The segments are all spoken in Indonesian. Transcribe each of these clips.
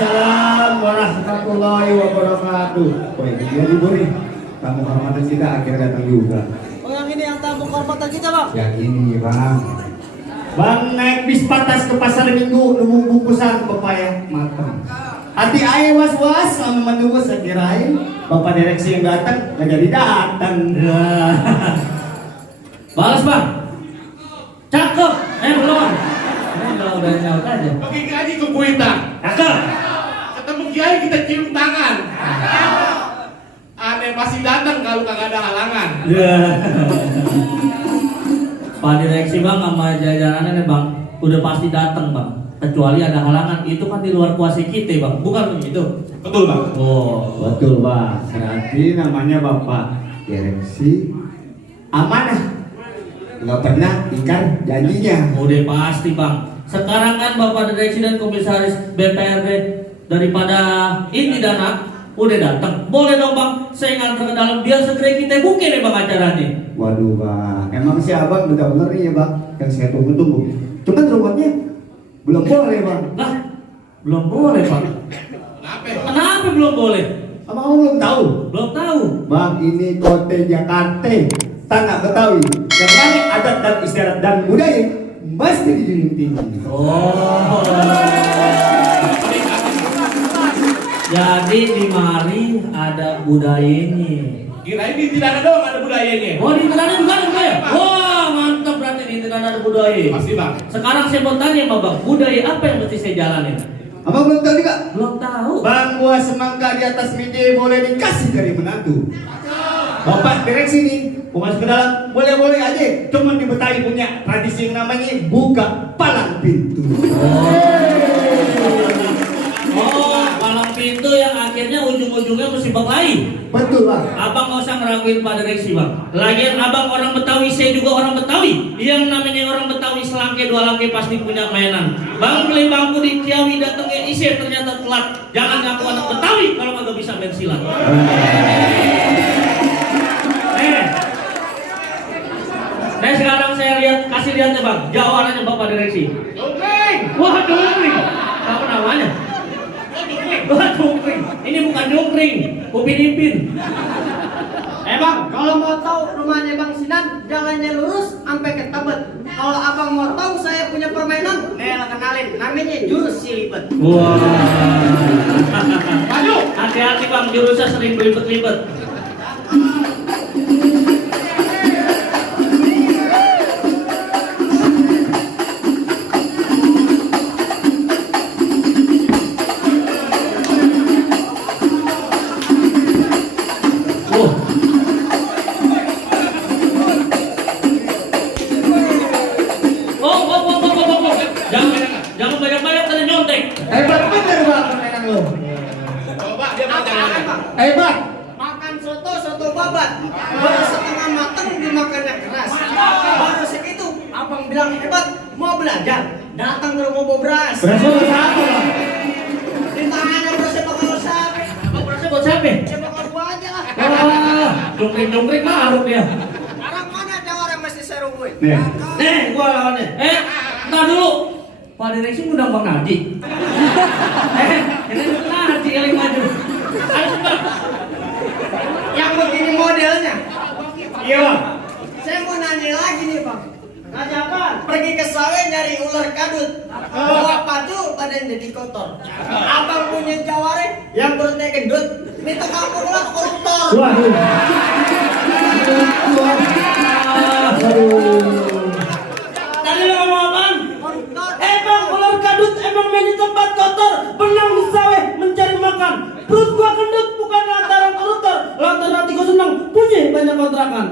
Waalaikumsalam warahmatullahi wabarakatuh. Wah, ini dia nih Buri. Tamu kehormatan kita akhirnya datang juga. Oh, yang ini yang tamu kehormatan kita, Bang? Yang ini, Bang. Bang naik bis patas ke pasar minggu nunggu bungkusan pepaya matang. Hati ayah was-was sama menunggu sekirain bapak direksi yang datang nggak jadi datang. Balas bang, cakep, belum. Kalau udah nyaut aja. Pakai gaji ke Kuita. Cakep. Ketemu Kiai kita cium tangan. Aneh pasti datang kalau kagak ada halangan. Ya. Pak direksi bang sama jajarannya nih bang, udah pasti datang bang. Kecuali ada halangan, itu kan di luar kuasa kita bang, bukan begitu? Betul bang. Oh, Betul, Bang. Berarti namanya bapak direksi amanah. Nggak pernah ingkar janjinya. udah pasti bang. Sekarang kan bapak direksi dan komisaris BPRD daripada ini dana udah datang. Boleh dong bang, saya nganter ke dalam biar segera kita buka nih bang acaranya. Waduh, Bang. Emang si Abang udah bener nih ya, Bang. Yang saya tunggu-tunggu. Cuman rumahnya belum boleh, Bang. Lah, belum boleh pak. Kenapa? Kenapa belum boleh? Abang belum tahu. Belum tahu. Bang, ini kota Jakarta, tanah Betawi. Yang mana adat dan istiadat dan budaya mesti dijunjung tinggi. Oh. Jadi di mari ada budayanya. Kirain di tidak ada doang ada budayanya. Oh di Tenada juga ada budaya. Wah mantap berarti di Tenada ada budaya. Pasti bang. Sekarang saya mau tanya sama bang, budaya apa yang mesti saya jalanin? Abang belum tahu juga. Belum tahu. Bang, buah semangka di atas meja boleh dikasih dari menantu. Bapak direksi nih, mau masuk ke dalam, boleh-boleh aja. Cuman di Betawi punya tradisi yang namanya buka palang pintu. Oh, palang pintu yang akhirnya ujung-ujungnya mesti berkelahi. Betul, Bang. Abang nggak usah ngeraguin Pak Direksi bang. Lagian abang orang Betawi, saya juga orang Betawi. Yang namanya orang Betawi selangke dua langke pasti punya mainan. Bang beli bangku di Ciawi datangnya isi ternyata telat. Jangan ngaku anak Betawi kalau kagak bisa main silat. Nah sekarang saya kasih lihat ya bang, jawabannya Bapak Direksi. Jonggreng. Wah jongkring, apa namanya? Wah jongkring, ini bukan jongkring, Upin Ipin. Bang, kalau mau tahu rumahnya Bang Sinan, jalannya lurus sampai ke Tebet. Kalau abang mau tahu saya punya permainan, kenalin, namanya jurus silibet. Wah. Maju. Hati-hati bang, jurusnya sering belibet-libet. Jangan banyak-banyak tadi nyontek. Hebat bener, Bang, permainan lo. Coba dia mau jalan. Hebat. Makan soto babat, baru setengah matang dimakannya keras. Baru segitu, abang bilang hebat, mau belajar, datang ke rumah Bobras. Berasa bersatu, Bang. Ditanya berasnya bakal siapa? Berasnya buat siapa? Ya bakal gua aja lah. Wah, jongkring-jongkring maruk dia. Sekarang mana jawab yang mesti saya rungguin? Nih. Gua lawannya. Entar dulu. Pak Direksi ngundang Bang Naji. Ini Bang Naji yang maju. Ayo cepat. Yang begini modelnya. Iya, Bang. Saya mau nanya lagi nih bang. Nanya apa? Pergi ke sawah nyari ular kadut. Bawa padu badan jadi kotor. Abang punya jaware yang perutnya gendut. Minta kampung ular koruptor. Waduh. Tadi lo ngomong apaan? Koruptor. Bang, ular kadut emang main di tempat kotor. Benang di sawah mencari makan. Perut gua gendut bukan lantaran koruptor. Lantaran hati gua senang punya banyak kontrakan.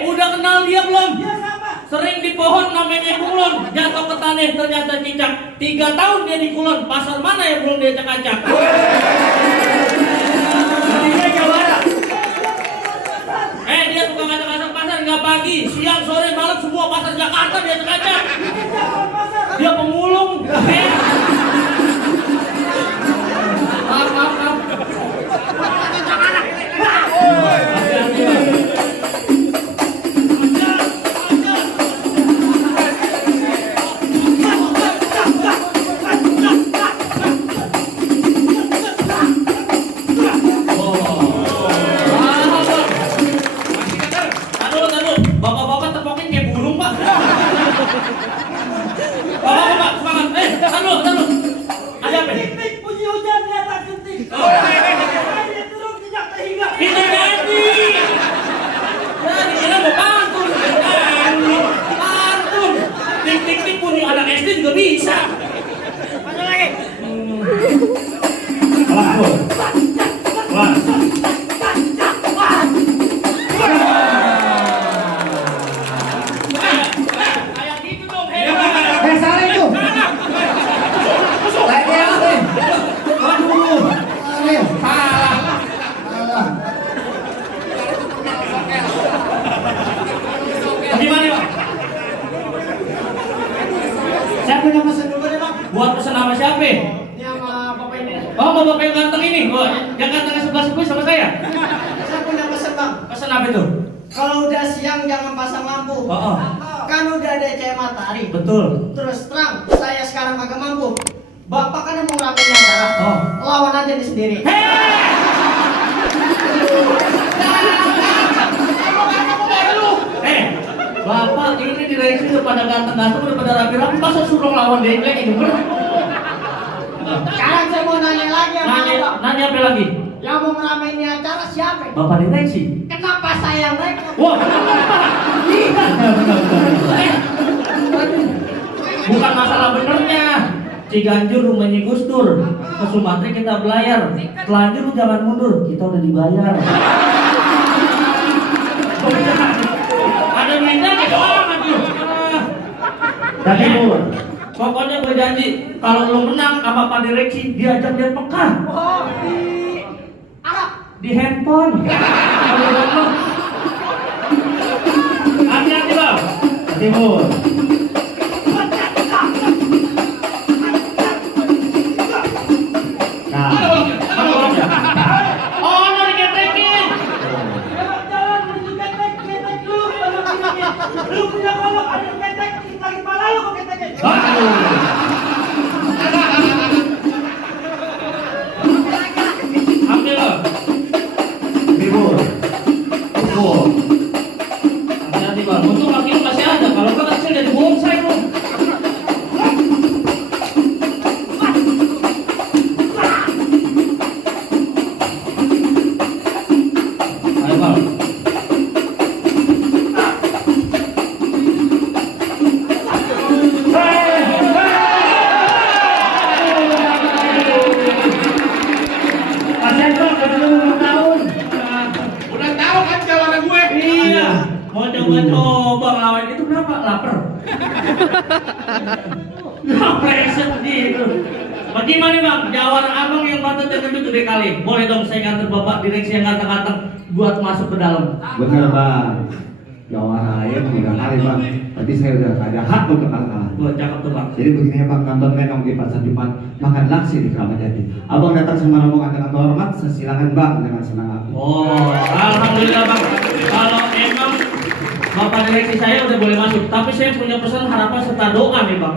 Udah kenal dia belum? Sering di pohon namanya kulon, jatuh ke tanah ternyata cicak. 3 tahun dia di kulon, pasar mana yang belum dia acak-acak? Dia tukang acak-acak pasar nggak pagi, siang, sore, malam semua pasar Jakarta dia acak-acak. Dia pemulung. Maaf. Hati-hati. ini punya anak SD juga bisa. Maju lagi. Wah. Wah. Kayak gitu dong, Hei. Salah itu. Lagi apa? Aduh. Salah. Gimana, Bang? Saya punya pesan dulu deh bang. Buat pesan sama siapa? Ini sama bapak ini. Oh, mau bapak yang ganteng ini. Oh, yang ganteng sebelah sebelah sama saya. Saya punya pesan bang. Pesan apa itu? Kalau udah siang jangan pasang lampu. Oh. Kan udah ada cahaya matahari. Betul. Terus terang, saya sekarang kagak mampu. Bapak kan yang mau rapiin acara. Oh. Lawan aja di sendiri. Bapak ini direksi udah pada ganteng-ganteng, udah pada rapi-rapi, masa suruh lawan dengleng itu bener? Sekarang saya mau nanya lagi sama bapak. Nanya apa lagi? Yang mau ngeramein ini acara siapa? Bapak direksi. Kenapa saya yang rekod? Wah, bukan masalah benernya. Ciganjur rumahnya Gus Dur, ke Sumatera kita belayar. Telanjur lu jangan mundur, kita udah dibayar. Ada duitnya kayak banget lu. Jadi pokoknya gue janji kalau lu menang sama Pak Direksi diajak dia Mekah Oh, di Arab. di handphone. Kalau lu menang, hati-hati bang. Timur. Nah, mana orangnya? Oh, dari ketekin. Jangan menunjukkan ketek dulu. Lu punya kolok ada ketek, lagi kepala lu kok keteknya. Ambil lo. Timur. Timur. Hati-hati bang. Untung laki lu masih ada. Kalau enggak kecil jadi bonsai lu. Ayo bang. Udah tahu kan jawara gue. Iya, mau coba-coba ngelawan itu kenapa? Lapar. Preset gitu. Bagaimana bang? Jawara abang yang patut terkejut gede kali. Boleh dong saya nganter bapak direksi yang ganteng-ganteng buat masuk ke dalam. Bener bang. Jawara ya 3 kali bang. Tapi saya udah gak ada hak untuk kalah. Buat cakep tuh bang. Jadi begini ya bang, nonton renong di pasar Jumat, makan laksi di Keramat Jati. Abang datang sama rombongan dengan hormat, silakan bang dengan senang hati. Oh, alhamdulillah bang. Kalau emang bapak direksi saya udah boleh masuk, tapi saya punya pesan harapan serta doa nih bang.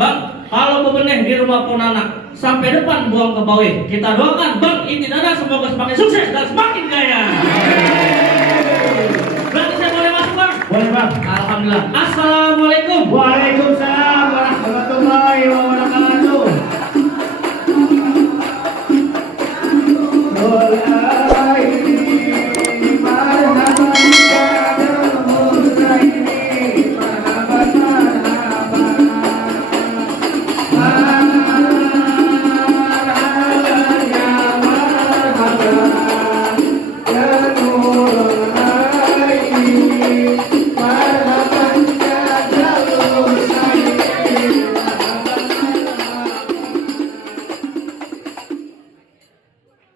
Bang, kalau bebeneh di rumah Ponana sampai depan buang ke bawah, kita doakan bang ini dada semoga semakin sukses dan semakin kaya. Berarti saya boleh masuk bang? Boleh bang. Alhamdulillah. Assalamualaikum. Waalaikumsalam warahmatullahi wabarakatuh.